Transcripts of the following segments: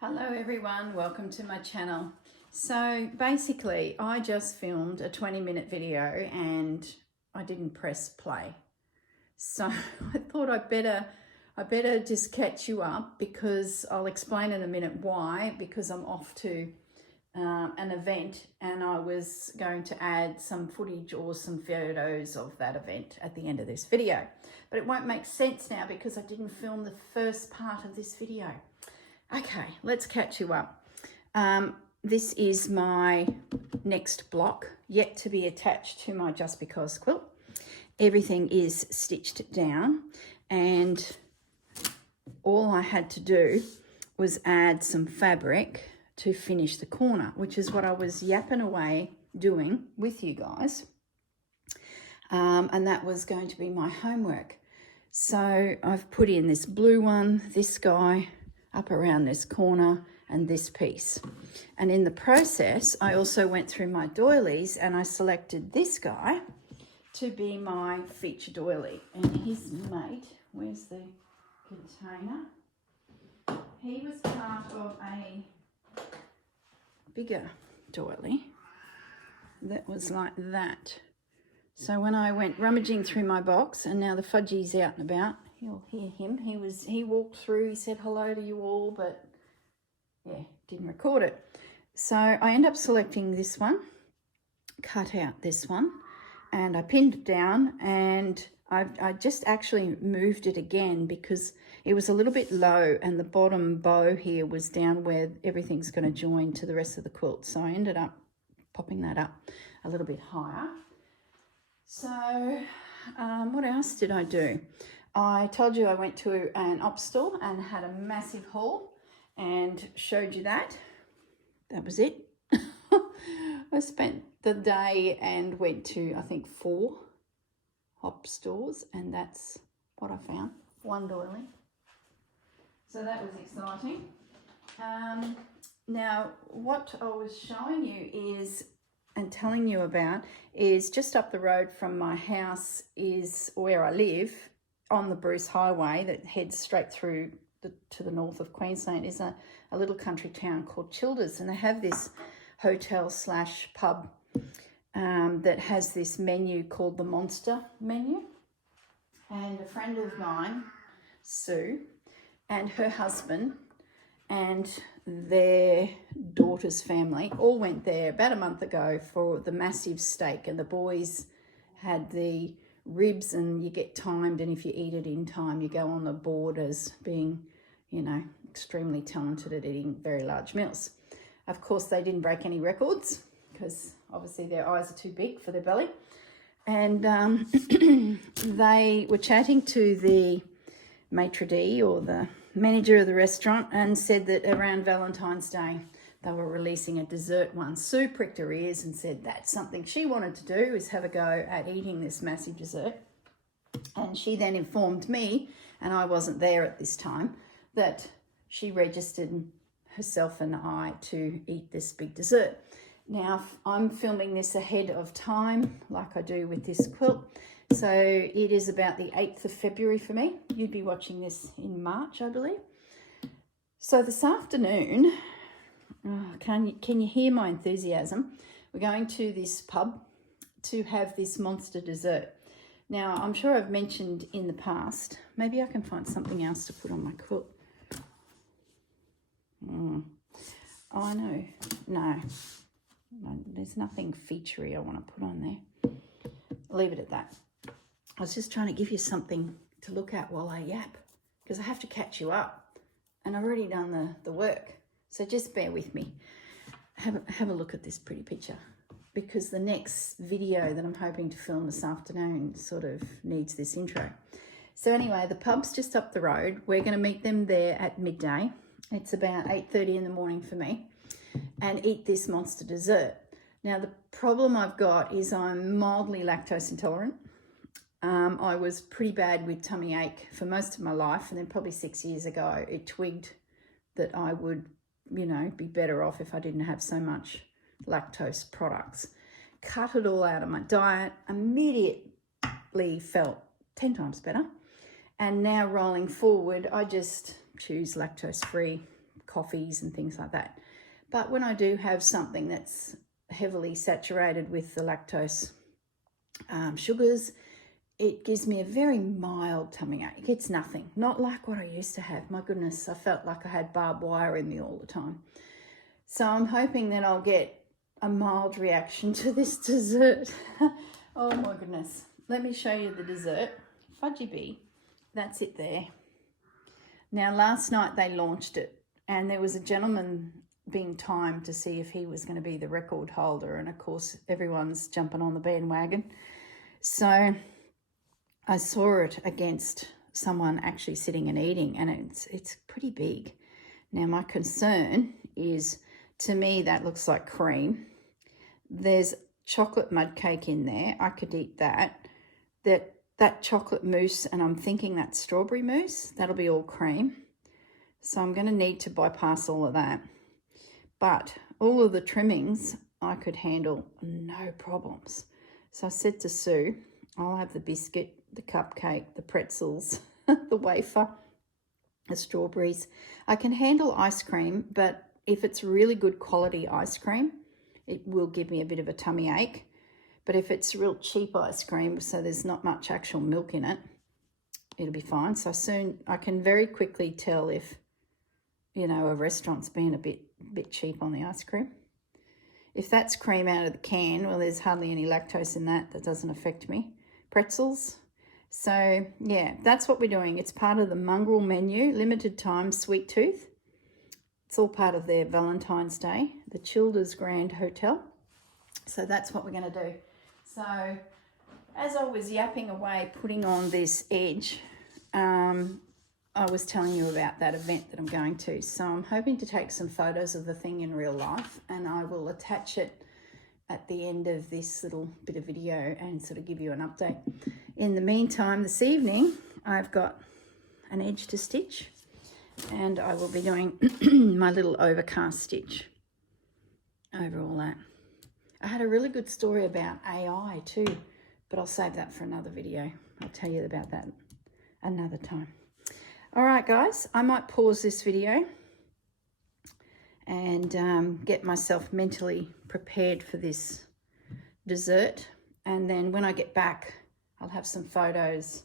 Hello everyone, welcome to my channel. So basically I just filmed a 20-minute video and I didn't press play. So I thought I better just catch you up, because I'll explain in a minute why, because I'm off to an event and I was going to add some footage or some photos of that event at the end of this video. But it won't make sense now because I didn't film the first part of this video. Okay, let's catch you up. This is my next block, yet to be attached to my Just Because quilt. Everything is stitched down and all I had to do was add some fabric to finish the corner, which is what I was yapping away doing with you guys. And that was going to be my homework. So I've put in this blue one, this guy, up around this corner, and this piece. And in the process, I also went through my doilies and I selected this guy to be my feature doily. And his mate, where's the container? He was part of a bigger doily that was like that. So when I went rummaging through my box, and now the fudgy's out and about, you'll hear him. He walked through, he said hello to you all, but yeah, didn't record it. So I end up selecting this one, cut out this one, and I pinned it down, and I just actually moved it again because it was a little bit low and the bottom bow here was down where everything's going to join to the rest of the quilt. So I ended up popping that up a little bit higher. So what else did I do? I told you I went to an op store and had a massive haul and showed you that. That was it. I spent the day and went to, I think, 4 op stores, and that's what I found. 1 doily. So that was exciting. Now, what I was showing you is, and telling you about, is just up the road from my house is where I live, on the Bruce Highway that heads straight through to the north of Queensland, is a little country town called Childers, and they have this hotel slash pub that has this menu called the Monster menu. And a friend of mine, Sue, and her husband and their daughter's family all went there about a month ago for the massive steak, and the boys had the ribs, and you get timed, and if you eat it in time you go on the board as being, you know, extremely talented at eating very large meals. Of course they didn't break any records because obviously their eyes are too big for their belly. And they were chatting to the maitre d', or the manager of the restaurant, and said that around Valentine's Day they were releasing a dessert one. Sue pricked her ears and said that's something she wanted to do, is have a go at eating this massive dessert. And she then informed me, and I wasn't there at this time, that she registered herself and I to eat this big dessert. Now, I'm filming this ahead of time, like I do with this quilt. So it is about the 8th of February for me. You'd be watching this in March, I believe. So this afternoon, can you hear my enthusiasm? We're going to this pub to have this monster dessert. Now, I'm sure I've mentioned in the past, maybe I can find something else to put on my quilt. Oh, no, there's nothing featurey I want to put on there. Leave it at that. I was just trying to give you something to look at while I yap, because I have to catch you up, and I've already done the work. So just bear with me. Have a look at this pretty picture, because the next video that I'm hoping to film this afternoon sort of needs this intro. So anyway, the pub's just up the road. We're going to meet them there at midday. It's about 8:30 in the morning for me, and eat this monster dessert. Now, the problem I've got is I'm mildly lactose intolerant. I was pretty bad with tummy ache for most of my life, and then probably 6 years ago it twigged that I would, you know, be better off if I didn't have so much lactose products. Cut it all out of my diet, immediately felt 10 times better. And now rolling forward, I just choose lactose free coffees and things like that. But when I do have something that's heavily saturated with the lactose sugars, it gives me a very mild tummy ache. It's nothing, not like what I used to have. My goodness, I felt like I had barbed wire in me all the time. So I'm hoping that I'll get a mild reaction to this dessert. Oh my goodness. Let me show you the dessert. Fudgy Bee, that's it there. Now last night they launched it, and there was a gentleman being timed to see if he was going to be the record holder, and of course everyone's jumping on the bandwagon. So I saw it against someone actually sitting and eating, and it's pretty big. Now my concern is, to me that looks like cream. There's chocolate mud cake in there. I could eat that. That chocolate mousse, and I'm thinking that strawberry mousse, that'll be all cream. So I'm going to need to bypass all of that. But all of the trimmings I could handle, no problems. So I said to Sue, I'll have the biscuit, the cupcake, the pretzels, the wafer, the strawberries. I can handle ice cream, but if it's really good quality ice cream, it will give me a bit of a tummy ache. But if it's real cheap ice cream, so there's not much actual milk in it, it'll be fine. So soon I can very quickly tell if, you know, a restaurant's been a bit cheap on the ice cream. If that's cream out of the can, well, there's hardly any lactose in that. That doesn't affect me. Pretzels. So yeah, that's what we're doing. It's part of the mongrel menu, limited time sweet tooth. It's all part of their Valentine's Day, the Childers Grand Hotel. So that's what we're going to do. So as I was yapping away, putting on this edge, I was telling you about that event that I'm going to. So I'm hoping to take some photos of the thing in real life, and I will attach it at the end of this little bit of video and sort of give you an update. In the meantime, this evening, I've got an edge to stitch, and I will be doing my little overcast stitch over all that. I had a really good story about AI too, but I'll save that for another video. I'll tell you about that another time. All right, guys, I might pause this video and get myself mentally prepared for this dessert. And then when I get back, I'll have some photos,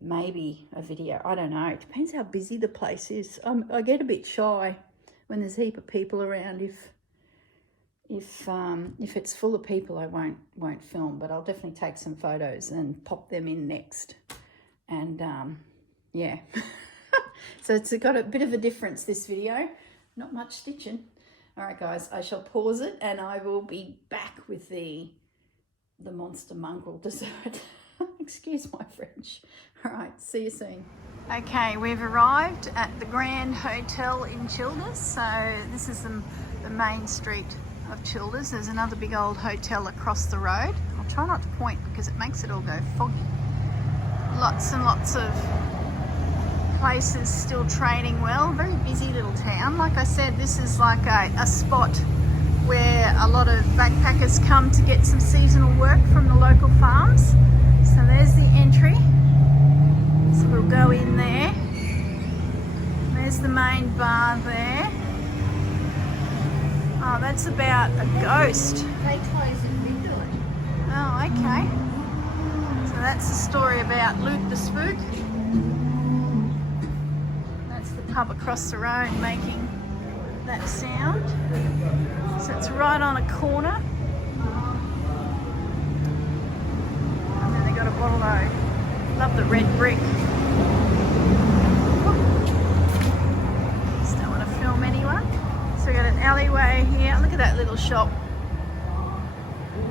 maybe a video. I don't know. It depends how busy the place is. I get a bit shy when there's a heap of people around. If it's full of people, I won't film, but I'll definitely take some photos and pop them in next. And yeah, so it's got a bit of a difference, this video. Not much stitching. All right, guys, I shall pause it, and I will be back with the monster mongrel dessert. Excuse my French. All right, see you soon. Okay, we've arrived at the Grand Hotel in Childers. So this is the main street of Childers. There's another big old hotel across the road. I'll try not to point because it makes it all go foggy. Lots and lots of places still trading well. Very busy little town. Like I said, this is like a spot where a lot of backpackers come to get some seasonal work from the local farms. So there's the entry. So we'll go in there. There's the main bar there. Oh, that's about a ghost. They close at midnight. Oh, okay. So that's the story about Luke the Spook. That's the pub across the road making that sound. So it's right on a corner. And then they got a bottle road. Love the red brick. Just don't want to film anyone. So we got an alleyway here. Look at that little shop.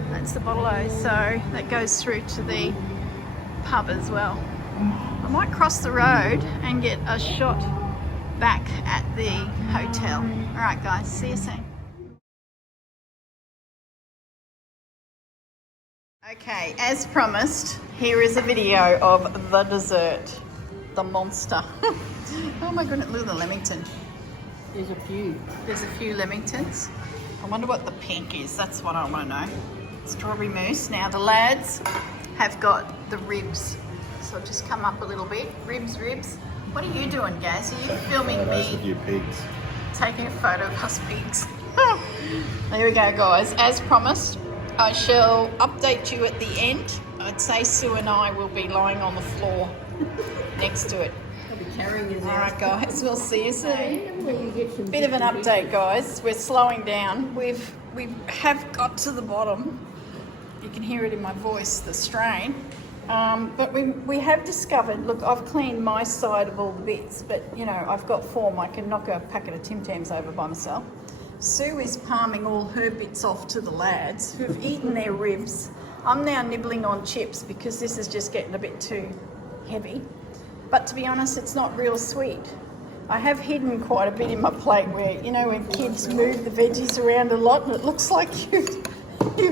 That's the bottle-o. So that goes through to the pub as well. I might cross the road and get a shot back at the hotel. All right, guys, see you soon. Okay, as promised, here is a video of the dessert, the monster. Oh my goodness, look at the Leamington. There's a few. There's a few Leamingtons. I wonder what the pink is. That's what I want to know. Strawberry mousse. Now the lads have got the ribs. So I'll just come up a little bit. Ribs. What are you doing, Gaz? Are you filming me? A few pigs. taking a photo of us pigs. There we go, guys. As promised, I shall update you at the end. I'd say Sue and I will be lying on the floor next to it. I'll be carrying us All out. right, guys, we'll see you soon. Where you get some Bit of an bits and update, guys. We're slowing down. We have got to the bottom. You can hear it in my voice, the strain. But we have discovered, look, I've cleaned my side of all the bits, but you know, I've got form. I can knock a packet of Tim Tams over by myself. Sue is palming all her bits off to the lads who've eaten their ribs. I'm now nibbling on chips because this is just getting a bit too heavy. But to be honest, it's not real sweet. I have hidden quite a bit in my plate where, you know, when kids move the veggies around a lot and it looks like you've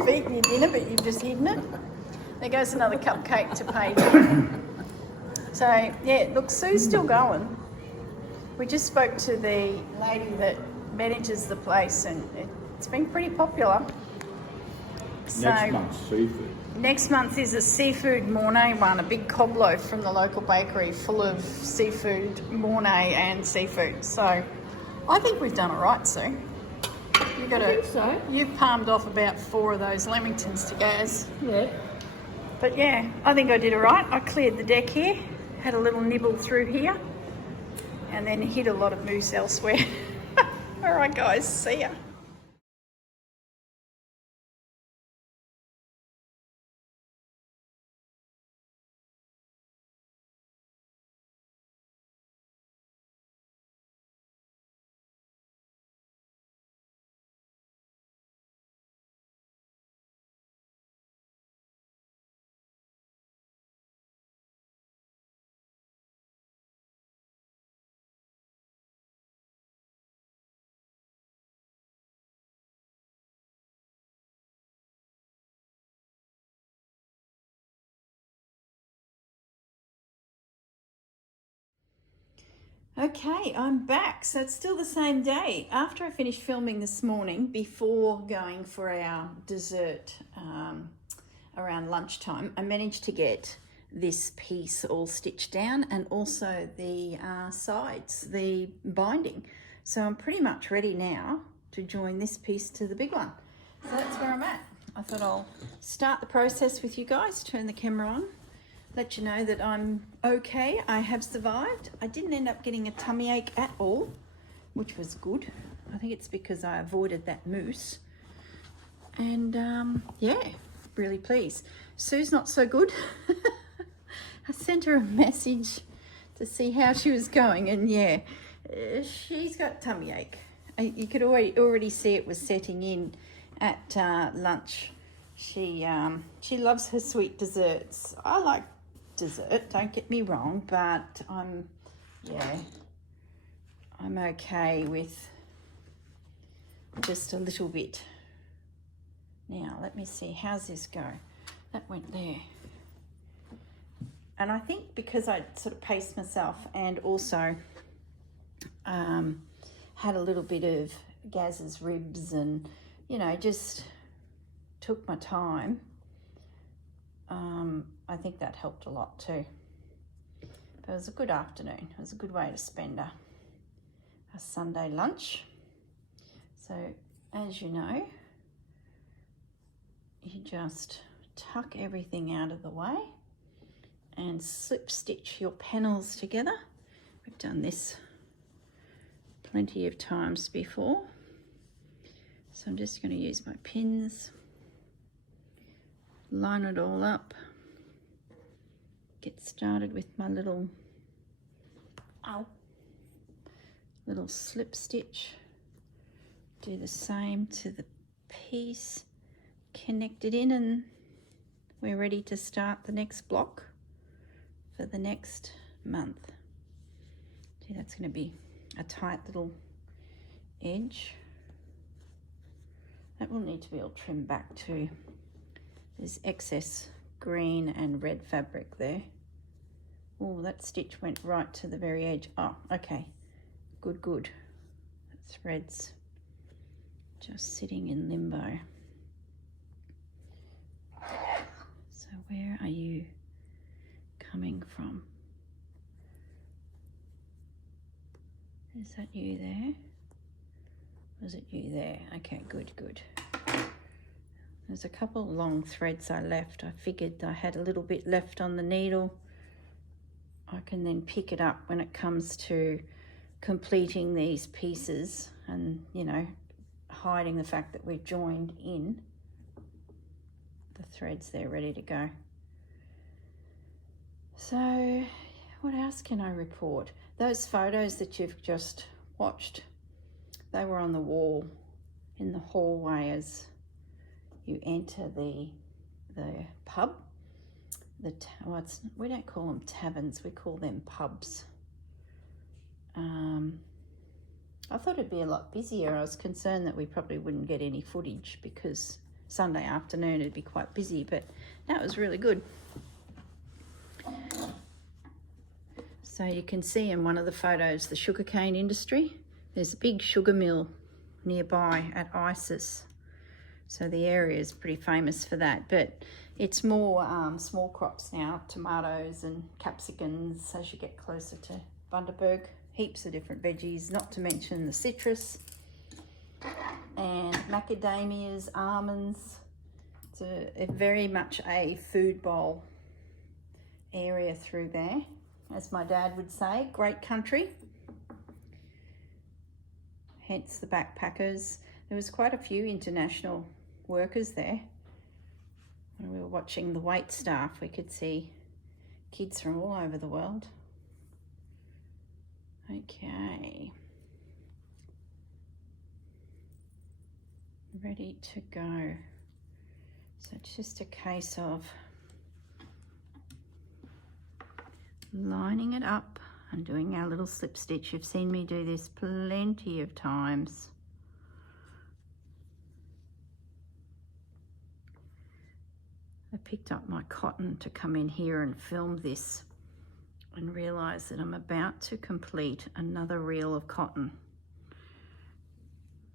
eaten your dinner but you've just hidden it. There goes another cupcake to Paige. So, yeah, look, Sue's still going. We just spoke to the lady that manages the place and it's been pretty popular. So, Next month's seafood. next month is a seafood mornay one, a big cob loaf from the local bakery full of seafood, mornay and seafood. So, I think we've done all right, Sue. I think so. You've palmed off about 4 of those Lamingtons to Gaz. Yeah. But yeah, I think I did all right. I cleared the deck here, had a little nibble through here, and then hit a lot of moose elsewhere. All right, guys, see ya. Okay, I'm back. So it's still the same day. After I finished filming this morning, before going for our dessert around lunchtime, I managed to get this piece all stitched down and also the sides, the binding. So I'm pretty much ready now to join this piece to the big one. So that's where I'm at. I thought I'll start the process with you guys, turn the camera on, let you know that I'm okay. I have survived. I didn't end up getting a tummy ache at all, which was good. I think it's because I avoided that moose. And yeah, really pleased. Sue's not so good. I sent her a message to see how she was going, and yeah, she's got tummy ache. You could already see it was setting in at lunch. She loves her sweet desserts. I like dessert, don't get me wrong, but I'm okay with just a little bit. Now let me see, how's this go? That went there. And I think because I sort of paced myself and also had a little bit of Gaz's ribs and, you know, just took my time, I think that helped a lot too. But it was a good afternoon. It was a good way to spend a Sunday lunch. So as you know, you just tuck everything out of the way and slip stitch your panels together. We've done this plenty of times before. So I'm just going to use my pins, line it all up, get started with my little slip stitch, do the same to the piece, connect it in, and we're ready to start the next block for the next month. See, that's going to be a tight little edge. That will need to be all trimmed back too. There's excess green and red fabric there. Oh, that stitch went right to the very edge. Oh, okay. Good, good. That thread's just sitting in limbo. So where are you coming from? Is that you there? Was it you there? Okay, good, good. There's a couple of long threads I left. I figured I had a little bit left on the needle. I can then pick it up when it comes to completing these pieces and, you know, hiding the fact that we've joined in. The threads there ready to go. So what else can I report? Those photos that you've just watched, they were on the wall in the hallway as you enter the pub. We don't call them taverns, we call them pubs. I thought it'd be a lot busier. I was concerned that we probably wouldn't get any footage because Sunday afternoon it'd be quite busy, but that was really good. So you can see in one of the photos the sugarcane industry. There's a big sugar mill nearby at Isis. So the area is pretty famous for that, but it's more small crops now, tomatoes and capsicums as you get closer to Bundaberg. Heaps of different veggies, not to mention the citrus and macadamias, almonds. It's a very much a food bowl area through there. As my dad would say, great country. Hence the backpackers. There was quite a few international workers there. When we were watching the wait staff, we could see kids from all over the world. Okay. Ready to go. So it's just a case of lining it up and doing our little slip stitch. You've seen me do this plenty of times. I picked up my cotton to come in here and film this and realised that I'm about to complete another reel of cotton,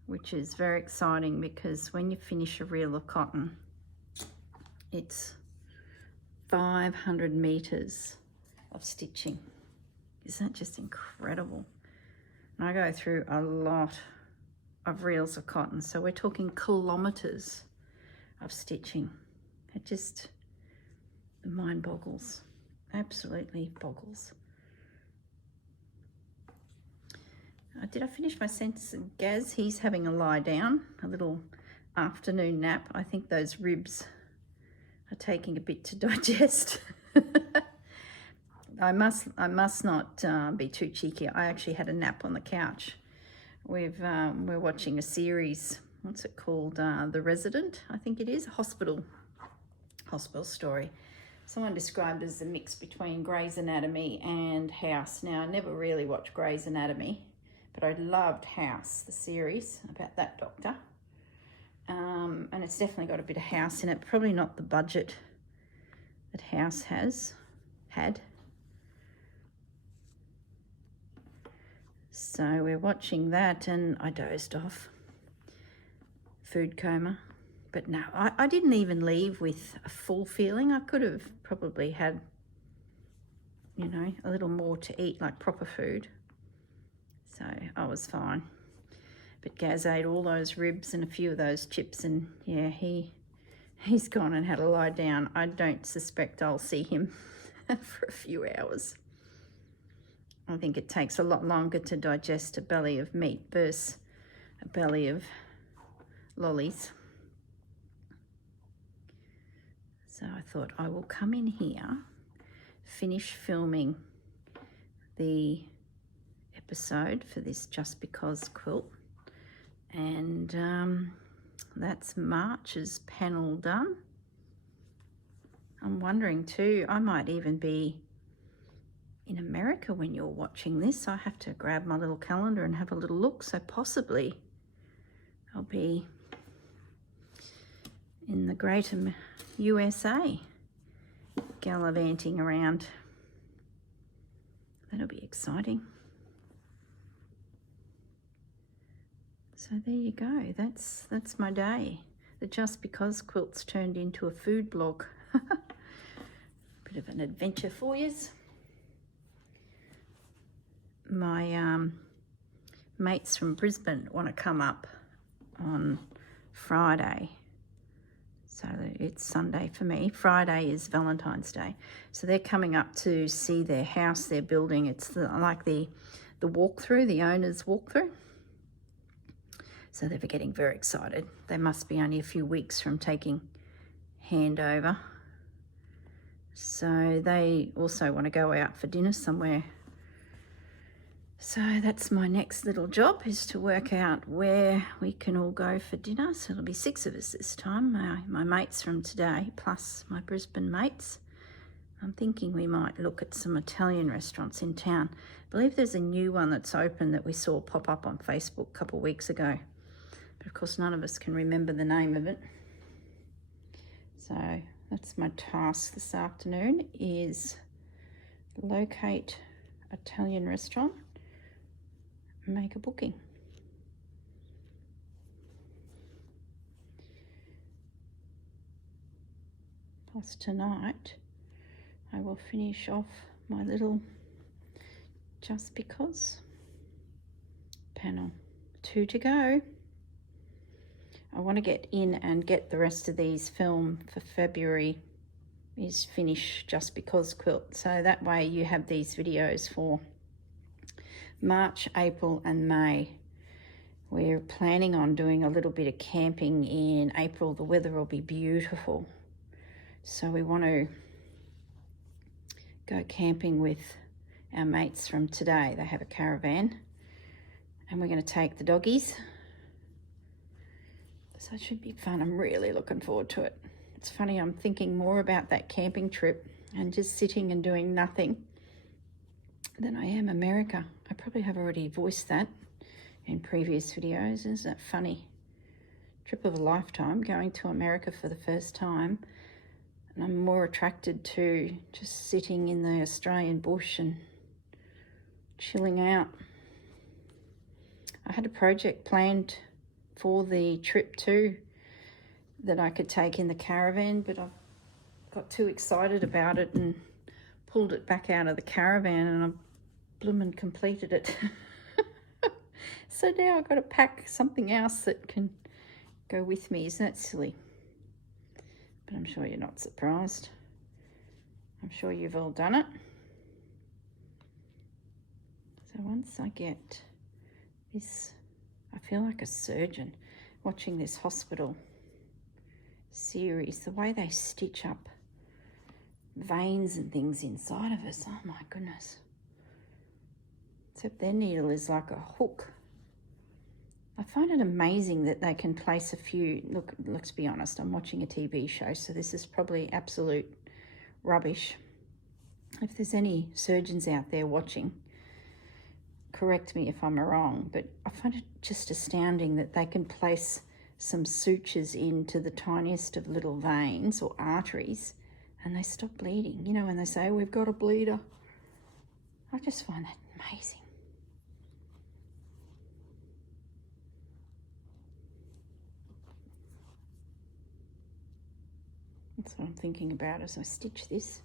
which is very exciting because when you finish a reel of cotton, it's 500 metres of stitching. Isn't that just incredible? And I go through a lot of reels of cotton, so we're talking kilometres of stitching. It just, the mind boggles, absolutely boggles. Did I finish my sentence? Gaz, he's having a lie down, a little afternoon nap. I think those ribs are taking a bit to digest. I must not be too cheeky. I actually had a nap on the couch. We're watching a series. What's it called? The Resident, I think it is. Hospital story. Someone described it as a mix between Grey's Anatomy and House. Now, I never really watched Grey's Anatomy, but I loved House, the series about that doctor. And it's definitely got a bit of House in it. Probably not the budget that House had. So we're watching that and I dozed off. Food coma. But no, I didn't even leave with a full feeling. I could have probably had, you know, a little more to eat, like proper food. So I was fine. But Gaz ate all those ribs and a few of those chips and yeah, he's gone and had a lie down. I don't suspect I'll see him for a few hours. I think it takes a lot longer to digest a belly of meat versus a belly of lollies. So I thought I will come in here, finish filming the episode for this Just Because quilt. And that's March's panel done. I'm wondering too, I might even be in America when you're watching this. I have to grab my little calendar and have a little look. So possibly I'll be in the greater USA gallivanting around. That'll be exciting. So there you go. That's my day. The Just Because quilt's turned into a food blog. Bit of an adventure for yous. My mates from Brisbane want to come up on Friday. So it's Sunday for me. Friday is Valentine's Day. So they're coming up to see their house they're building. It's like the walkthrough, the owner's walkthrough. So they're getting very excited. They must be only a few weeks from taking handover. So they also want to go out for dinner somewhere. So that's my next little job, is to work out where we can all go for dinner. So it'll be 6 of us this time, my mates from today, plus my Brisbane mates. I'm thinking we might look at some Italian restaurants in town. I believe there's a new one that's open that we saw pop up on Facebook a couple of weeks ago. But of course none of us can remember the name of it. So that's my task this afternoon, is locate Italian restaurant, make a booking. Plus tonight I will finish off my little Just Because panel. 2 to go. I want to get in and get the rest of these film for February, is finish Just Because quilt. So that way you have these videos for March, April and May. We're planning on doing a little bit of camping in April. The weather will be beautiful. So we want to go camping with our mates from today. They have a caravan and we're going to take the doggies. So it should be fun. I'm really looking forward to it. It's funny, I'm thinking more about that camping trip and just sitting and doing nothing than I am America. I probably have already voiced that in previous videos. Isn't that funny? Trip of a lifetime, going to America for the first time. And I'm more attracted to just sitting in the Australian bush and chilling out. I had a project planned for the trip too that I could take in the caravan, but I got too excited about it and pulled it back out of the caravan, and I bloomin' completed it. So now I've got to pack something else that can go with me. Isn't that silly? But I'm sure you're not surprised. I'm sure you've all done it. So once I get this, I feel like a surgeon watching this hospital series, the way they stitch up veins and things inside of us. Oh my goodness. Except their needle is like a hook. I find it amazing that they can place a few, look, let's be honest, I'm watching a TV show, so this is probably absolute rubbish. If there's any surgeons out there watching, correct me if I'm wrong, but I find it just astounding that they can place some sutures into the tiniest of little veins or arteries and they stop bleeding. You know, when they say, we've got a bleeder. I just find that amazing. That's what I'm thinking about as I stitch this.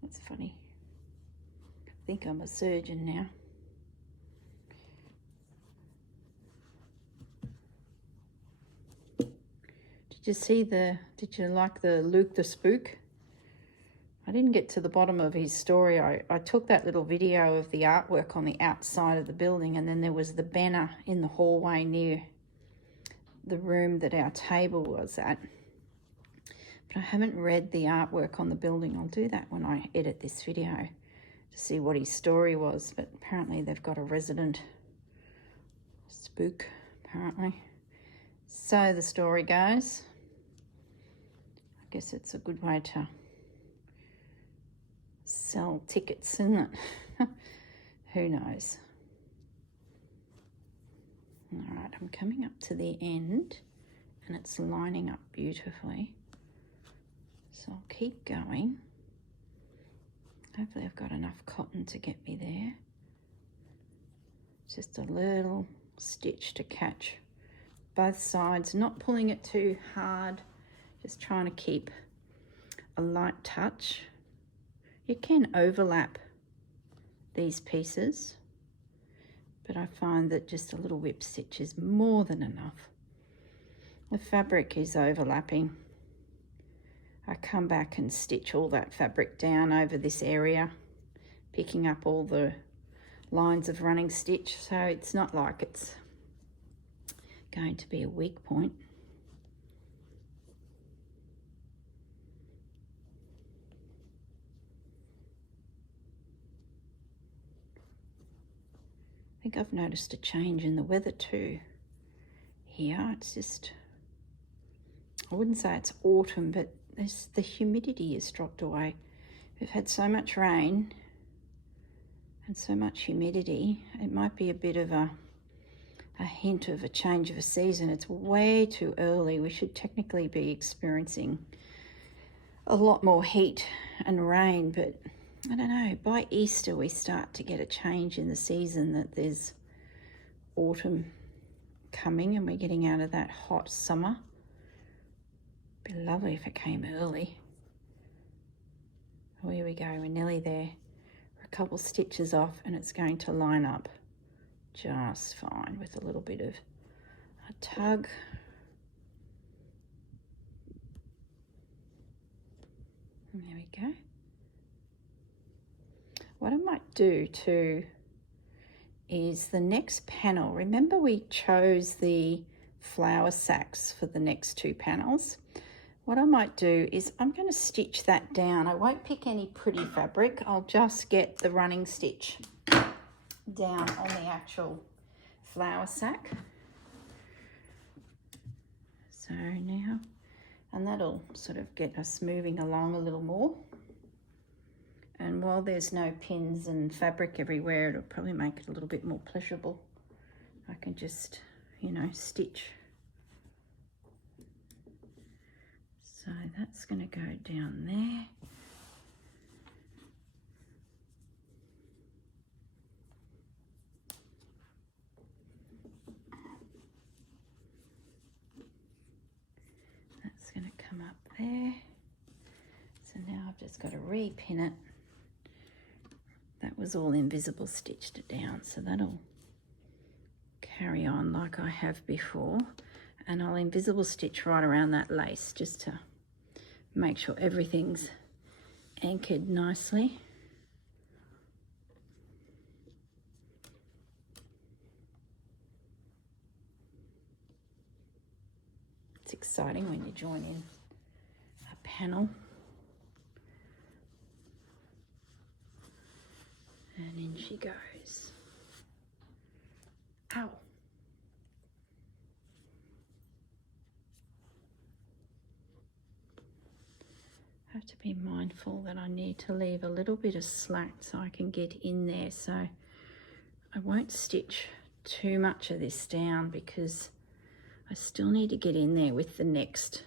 That's funny. I think I'm a surgeon now. Did you like the Luke the Spook? I didn't get to the bottom of his story. I took that little video of the artwork on the outside of the building, and then there was the banner in the hallway near the room that our table was at. But I haven't read the artwork on the building. I'll do that when I edit this video to see what his story was. But apparently they've got a resident spook, apparently. So the story goes, I guess it's a good way to sell tickets, isn't it? Who knows? All right, I'm coming up to the end and it's lining up beautifully. So I'll keep going. Hopefully I've got enough cotton to get me there. Just a little stitch to catch both sides, not pulling it too hard, just trying to keep a light touch. You can overlap these pieces, but I find that just a little whip stitch is more than enough. The fabric is overlapping. I come back and stitch all that fabric down over this area, picking up all the lines of running stitch, so it's not like it's going to be a weak point. I think I've noticed a change in the weather too here. It's just, I wouldn't say it's autumn, but the humidity has dropped away. We've had so much rain and so much humidity. It might be a bit of a hint of a change of a season. It's way too early. We should technically be experiencing a lot more heat and rain, but I don't know, by Easter we start to get a change in the season, that there's autumn coming and we're getting out of that hot summer. It'd be lovely if it came early. Oh, here we go, we're nearly there. We're a couple stitches off and it's going to line up just fine with a little bit of a tug. And there we go. What I might do too is the next panel, remember we chose the flower sacks for the next two panels. What I might do is I'm going to stitch that down. I won't pick any pretty fabric. I'll just get the running stitch down on the actual flower sack. So now, and that'll sort of get us moving along a little more. And while there's no pins and fabric everywhere, it'll probably make it a little bit more pleasurable. I can just, you know, stitch. So that's going to go down there. That's going to come up there. So now I've just got to re-pin it. That was all invisible stitched it down, so that'll carry on like I have before. And I'll invisible stitch right around that lace just to make sure everything's anchored nicely. It's exciting when you join in a panel. And in she goes. Ow. I have to be mindful that I need to leave a little bit of slack so I can get in there. So I won't stitch too much of this down because I still need to get in there with the next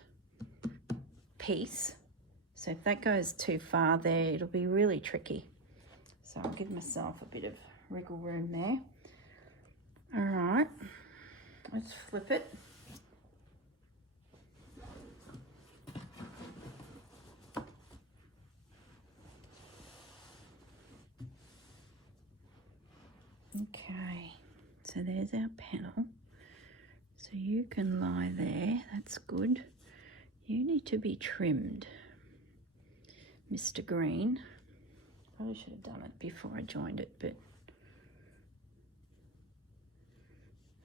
piece. So if that goes too far there, it'll be really tricky. So I'll give myself a bit of wriggle room there. All right, let's flip it. Okay, so there's our panel. So you can lie there, that's good. You need to be trimmed, Mr. Green. Probably should have done it before I joined it, but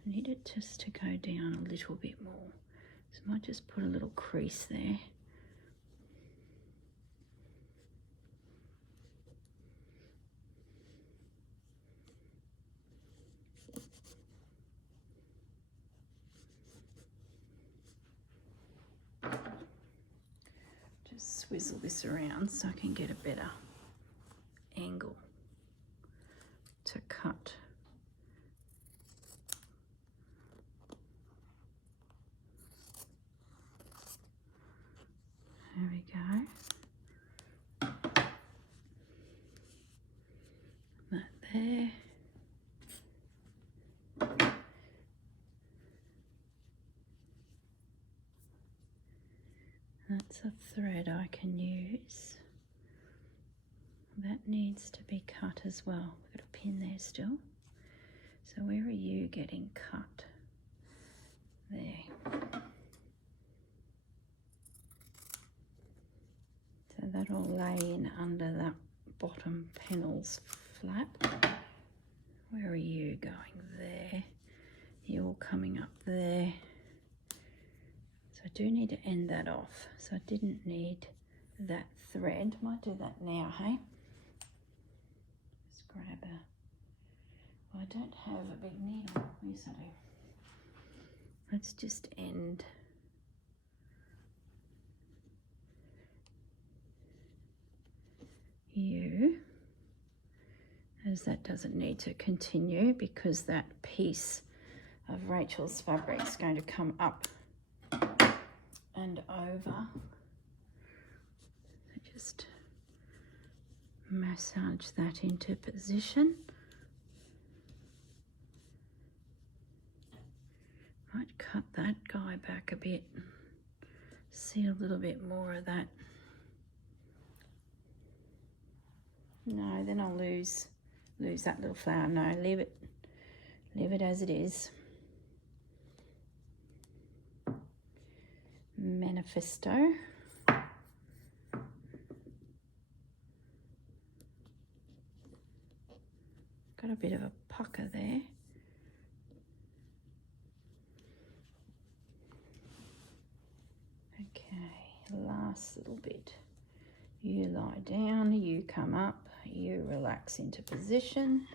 I need it just to go down a little bit more. So I might just put a little crease there. Just swizzle this around so I can get a better angle to cut. There we go. That there. That's a thread I can use. That needs to be cut as well. We've got a pin there still. So where are you getting cut? There. So that'll lay in under that bottom panel's flap. Where are you going? There. You're coming up there. So I do need to end that off. So I didn't need that thread. Might do that now, hey? Just grab a... Well, I don't have a big needle. Yes, I do. Let's just end you, as that doesn't need to continue because that piece of Rachel's fabric is going to come up and over. So just massage that into position. Might cut that guy back a bit, see a little bit more of that. No, then I'll lose that little flower. No, leave it as it is. Manifesto. Got a bit of a pucker there. Okay, last little bit. You lie down, you come up, you relax into position.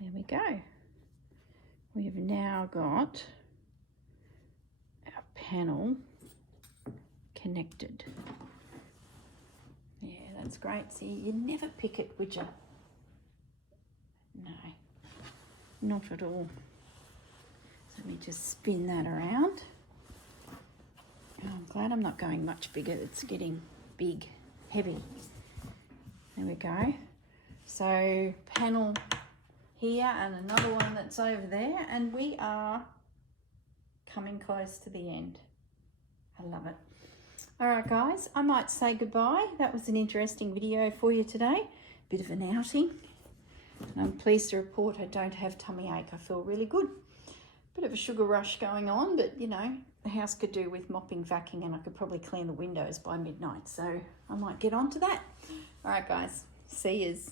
There we go. We've now got our panel connected. Yeah, that's great. See, you'd never pick it, would you? No, not at all. So let me just spin that around. Oh, I'm glad I'm not going much bigger. It's getting big, heavy. There we go. So panel here and another one that's over there, and we are coming close to the end. I love it. All right, guys, I might say goodbye. That was an interesting video for you today. Bit of an outing. And I'm pleased to report I don't have tummy ache. I feel really good. Bit of a sugar rush going on, but you know, the house could do with mopping, vacuuming, and I could probably clean the windows by midnight. So I might get on to that. All right, guys, see yous.